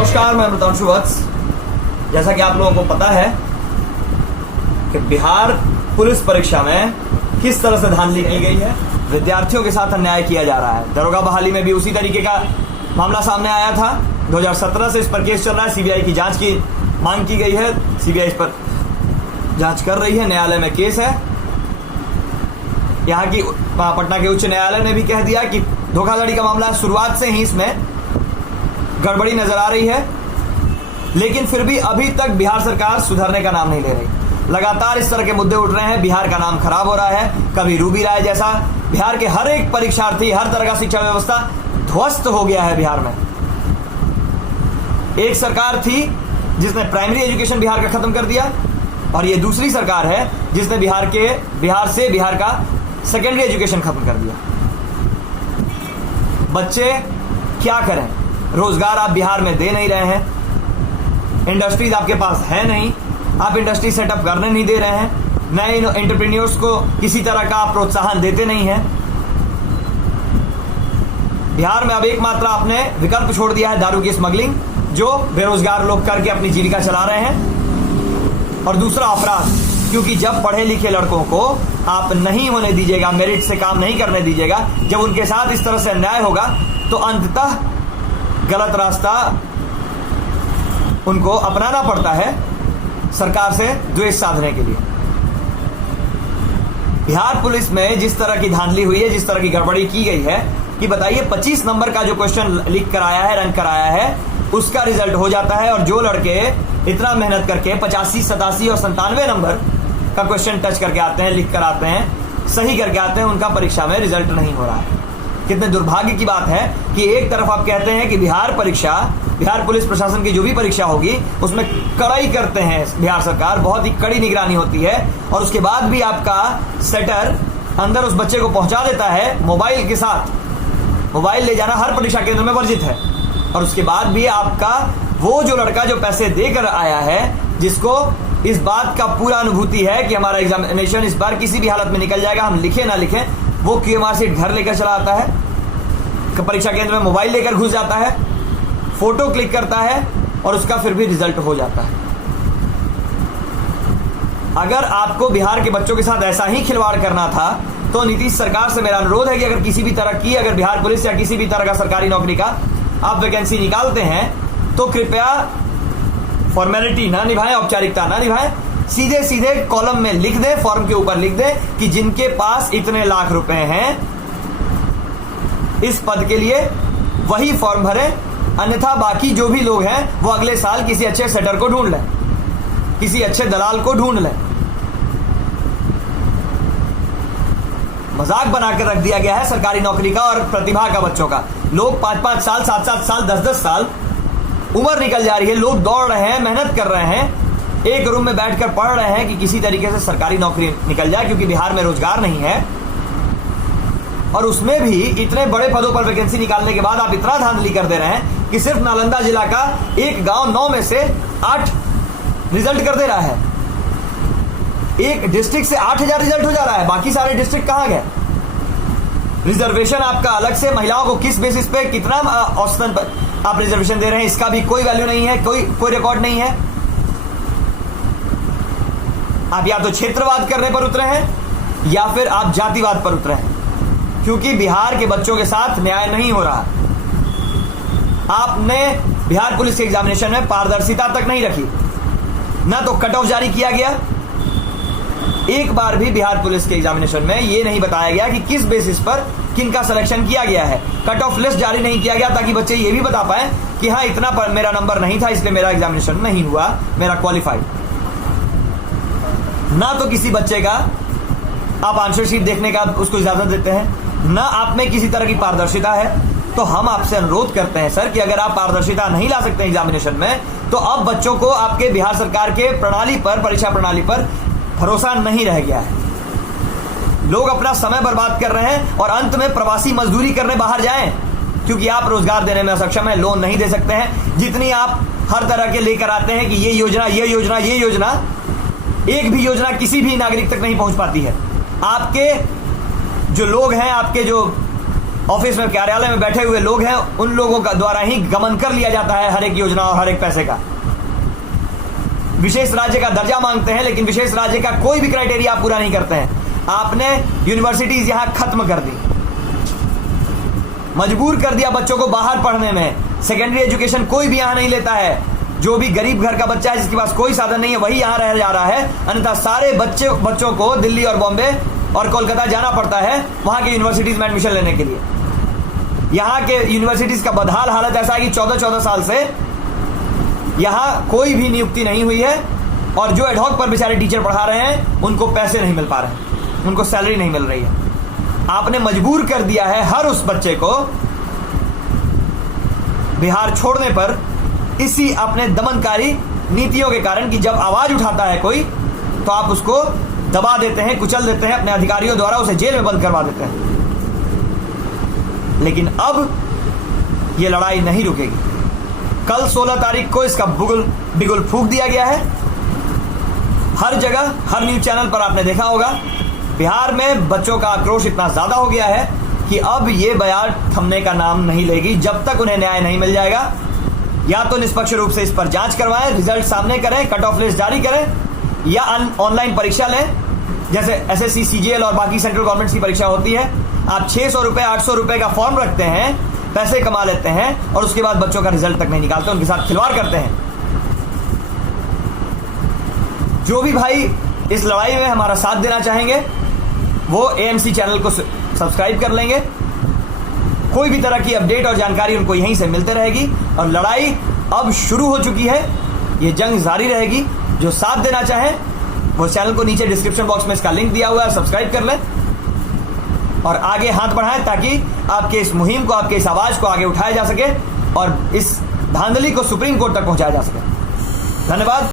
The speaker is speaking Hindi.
नमस्कार, मैं मृतांशु वत्स। जैसा कि आप लोगों को पता है कि बिहार पुलिस परीक्षा में किस तरह से धांधली की गई है, विद्यार्थियों के साथ अन्याय किया जा रहा है। दरोगा बहाली में भी उसी तरीके का मामला सामने आया था। 2017 से इस पर केस चल रहा है। सीबीआई की जांच की मांग की गई है। सीबीआई इस पर जांच कर रही है। न्यायालय में केस है। यहाँ की पटना के उच्च न्यायालय ने भी कह दिया कि धोखाधड़ी का मामला शुरुआत से ही इसमें गड़बड़ी नजर आ रही है, लेकिन फिर भी अभी तक बिहार सरकार सुधरने का नाम नहीं ले रही। लगातार इस तरह के मुद्दे उठ रहे हैं। बिहार का नाम खराब हो रहा है। कभी रूबी राय जैसा बिहार के हर एक परीक्षार्थी, हर तरह का शिक्षा व्यवस्था ध्वस्त हो गया है बिहार में। एक सरकार थी जिसने प्राइमरी एजुकेशन बिहार का खत्म कर दिया, और ये दूसरी सरकार है जिसने बिहार का सेकेंडरी एजुकेशन खत्म कर दिया। बच्चे क्या करें? रोजगार आप बिहार में दे नहीं रहे हैं। इंडस्ट्रीज आपके पास है नहीं। आप इंडस्ट्री सेटअप करने नहीं दे रहे हैं। नए एंटरप्रेन्योर्स को किसी तरह का आप प्रोत्साहन देते नहीं हैं। बिहार में अब एकमात्र आपने विकल्प छोड़ दिया है दारू की स्मगलिंग, जो बेरोजगार लोग करके अपनी जीविका चला रहे हैं। और दूसरा अपराध, क्योंकि जब पढ़े लिखे लड़कों को आप नहीं होने दीजिएगा, मेरिट से काम नहीं करने दीजिएगा, जब उनके साथ इस तरह से अन्याय होगा, तो अंततः गलत रास्ता उनको अपनाना पड़ता है सरकार से द्वेष साधने के लिए। बिहार पुलिस में जिस तरह की धांधली हुई है, जिस तरह की गड़बड़ी की गई है, कि बताइए 25 नंबर का जो क्वेश्चन लिख कर आया है, रंग कराया है, उसका रिजल्ट हो जाता है, और जो लड़के इतना मेहनत करके 85, 87 और 97 नंबर का क्वेश्चन टच करके आते हैं, लिख कर आते हैं, सही करके आते हैं, उनका परीक्षा में रिजल्ट नहीं हो रहा है। कितने दुर्भाग्य की बात है कि एक तरफ आप कहते हैं कि बिहार पुलिस प्रशासन की जो भी परीक्षा होगी उसमें कड़ाई करते हैं बिहार सरकार, बहुत ही कड़ी निगरानी होती है, और उसके बाद भी आपका सेटर अंदर उस बच्चे को पहुंचा देता है मोबाइल के साथ। मोबाइल ले जाना हर परीक्षा केंद्र में वर्जित है, और उसके बाद भी आपका वो जो लड़का जो पैसे देकर आया है, जिसको इस बात का पूरा अनुभूति है कि हमारा एग्जामिनेशन इस बार किसी भी हालत में निकल जाएगा, हम लिखे ना लिखें, वो क्यूएमआर सीट घर लेकर चला आता है, परीक्षा केंद्र में मोबाइल लेकर घुस जाता है, फोटो क्लिक करता है, और उसका फिर भी रिजल्ट हो जाता है। अगर आपको बिहार के बच्चों के साथ ऐसा ही खिलवाड़ करना था, तो नीतीश सरकार से मेरा अनुरोध है कि अगर किसी भी तरह की, अगर बिहार पुलिस या किसी भी तरह का सरकारी नौकरी का आप वैकेंसी निकालते हैं, तो कृपया फॉर्मेलिटी ना निभाएं, औपचारिकता ना निभाएं। सीधे सीधे कॉलम में लिख दें, फॉर्म के ऊपर लिख दें कि जिनके पास इतने लाख रुपए हैं इस पद के लिए, वही फॉर्म भरें, अन्यथा बाकी जो भी लोग हैं वो अगले साल किसी अच्छे सेटर को ढूंढ लें, किसी अच्छे दलाल को ढूंढ लें। मजाक बनाकर रख दिया गया है सरकारी नौकरी का और प्रतिभा का बच्चों का। लोग 5-5 साल, 7-7 साल, 10-10 साल उम्र निकल जा रही है, लोग दौड़ रहे हैं, मेहनत कर रहे हैं, एक रूम में बैठकर पढ़ रहे हैं कि किसी तरीके से सरकारी नौकरी निकल जाए, क्योंकि बिहार में रोजगार नहीं है। और उसमें भी इतने बड़े पदों पर वैकेंसी निकालने के बाद आप इतना धांधली कर दे रहे हैं कि सिर्फ नालंदा जिला का एक गांव 9 में से 8 रिजल्ट कर दे रहा है। एक डिस्ट्रिक्ट से 8000 रिजल्ट हो जा रहा है, बाकी सारे डिस्ट्रिक्ट कहां गए? रिजर्वेशन आपका अलग से, महिलाओं को किस बेसिस पे कितना औसतन पर आप रिजर्वेशन दे रहे हैं, इसका भी कोई वैल्यू नहीं है, कोई रिकॉर्ड नहीं है। आप या तो क्षेत्रवाद करने पर उतरे हैं या फिर आप जातिवाद पर उतरे हैं, क्योंकि बिहार के बच्चों के साथ न्याय नहीं हो रहा। आपने बिहार पुलिस के एग्जामिनेशन में पारदर्शिता तक नहीं रखी, ना तो कट ऑफ जारी किया गया। एक बार भी बिहार पुलिस के एग्जामिनेशन में यह नहीं बताया गया कि किस बेसिस पर किनका सिलेक्शन किया गया है। कट ऑफ लिस्ट जारी नहीं किया गया ताकि बच्चे ये भी बता पाए कि हाँ, इतना पर मेरा नंबर नहीं था, इसलिए मेरा एग्जामिनेशन नहीं हुआ, मेरा क्वालिफाइड। ना तो किसी बच्चे का आप आंसर शीट देखने का उसको इजाजत देते हैं, ना आप में किसी तरह की पारदर्शिता है। तो हम आपसे अनुरोध करते हैं सर कि अगर आप पारदर्शिता नहीं ला सकते एग्जामिनेशन में, तो अब बच्चों को आपके बिहार सरकार के प्रणाली पर, परीक्षा प्रणाली पर भरोसा नहीं रह गया है। लोग अपना समय बर्बाद कर रहे हैं और अंत में प्रवासी मजदूरी करने बाहर जाएं, क्योंकि आप रोजगार देने में असक्षम है, लोन नहीं दे सकते हैं। जितनी आप हर तरह के लेकर आते हैं कि ये योजना, ये योजना, ये योजना, एक भी योजना किसी भी नागरिक तक नहीं पहुंच पाती है। आपके जो लोग हैं, आपके जो ऑफिस में, कार्यालय में बैठे हुए लोग हैं, उन लोगों का द्वारा ही गमन कर लिया जाता है हर एक योजना और हर एक पैसे का। विशेष राज्य का दर्जा मांगते हैं, लेकिन विशेष राज्य का कोई भी क्राइटेरिया आप पूरा नहीं करते हैं। आपने यूनिवर्सिटीज यहां खत्म कर दी, मजबूर कर दिया बच्चों को बाहर पढ़ने में। सेकेंडरी एजुकेशन कोई भी यहां नहीं लेता है। जो भी गरीब घर का बच्चा है, जिसके पास कोई साधन नहीं है, वही यहां रह जा रहा है। अन्यथा सारे बच्चों को दिल्ली और बॉम्बे और कोलकाता जाना पड़ता है वहां के यूनिवर्सिटीज में एडमिशन लेने के लिए। यहां के यूनिवर्सिटीज का बदहाल हालत ऐसा है कि 14-14 साल से यहां कोई भी नियुक्ति नहीं हुई है, और जो एडहॉक पर बेचारे टीचर पढ़ा रहे हैं उनको पैसे नहीं मिल पा रहे हैं, उनको सैलरी नहीं मिल रही है। आपने मजबूर कर दिया है हर उस बच्चे को बिहार छोड़ने पर, इसी अपने दमनकारी नीतियों के कारण कि जब आवाज उठाता है कोई तो आप उसको दबा देते हैं, कुचल देते हैं, अपने अधिकारियों द्वारा उसे जेल में बंद करवा देते हैं। लेकिन अब यह लड़ाई नहीं रुकेगी। कल 16 तारीख को इसका बिगुल फूंक दिया गया है। हर जगह, हर न्यूज चैनल पर आपने देखा होगा, बिहार में बच्चों का आक्रोश इतना ज्यादा हो गया है कि अब ये बयार थमने का नाम नहीं लेगी जब तक उन्हें न्याय नहीं मिल जाएगा। या तो निष्पक्ष रूप से इस पर जांच करवाएं, रिजल्ट सामने करें, कट ऑफ लिस्ट जारी करें, या ऑनलाइन परीक्षा लें, जैसे एसएससी, सीजीएल और बाकी सेंट्रल गवर्नमेंट की परीक्षा होती है। आप 600 रुपए, 800 रुपए का फॉर्म रखते हैं, पैसे कमा लेते हैं, और उसके बाद बच्चों का रिजल्ट तक नहीं निकालते, उनके साथ खिलवाड़ करते हैं। जो भी भाई इस लड़ाई में हमारा साथ देना चाहेंगे वो एएमसी चैनल को सब्सक्राइब कर लेंगे। कोई भी तरह की अपडेट और जानकारी उनको यहीं से मिलते रहेगी, और लड़ाई अब शुरू हो चुकी है, ये जंग जारी रहेगी। जो साथ देना चाहें वो चैनल को नीचे डिस्क्रिप्शन बॉक्स में इसका लिंक दिया हुआ है, सब्सक्राइब कर लें और आगे हाथ बढ़ाएं, ताकि आपके इस मुहिम को, आपके इस आवाज को आगे उठाया जा सके और इस धांधली को सुप्रीम कोर्ट तक पहुंचाया जा सके। धन्यवाद।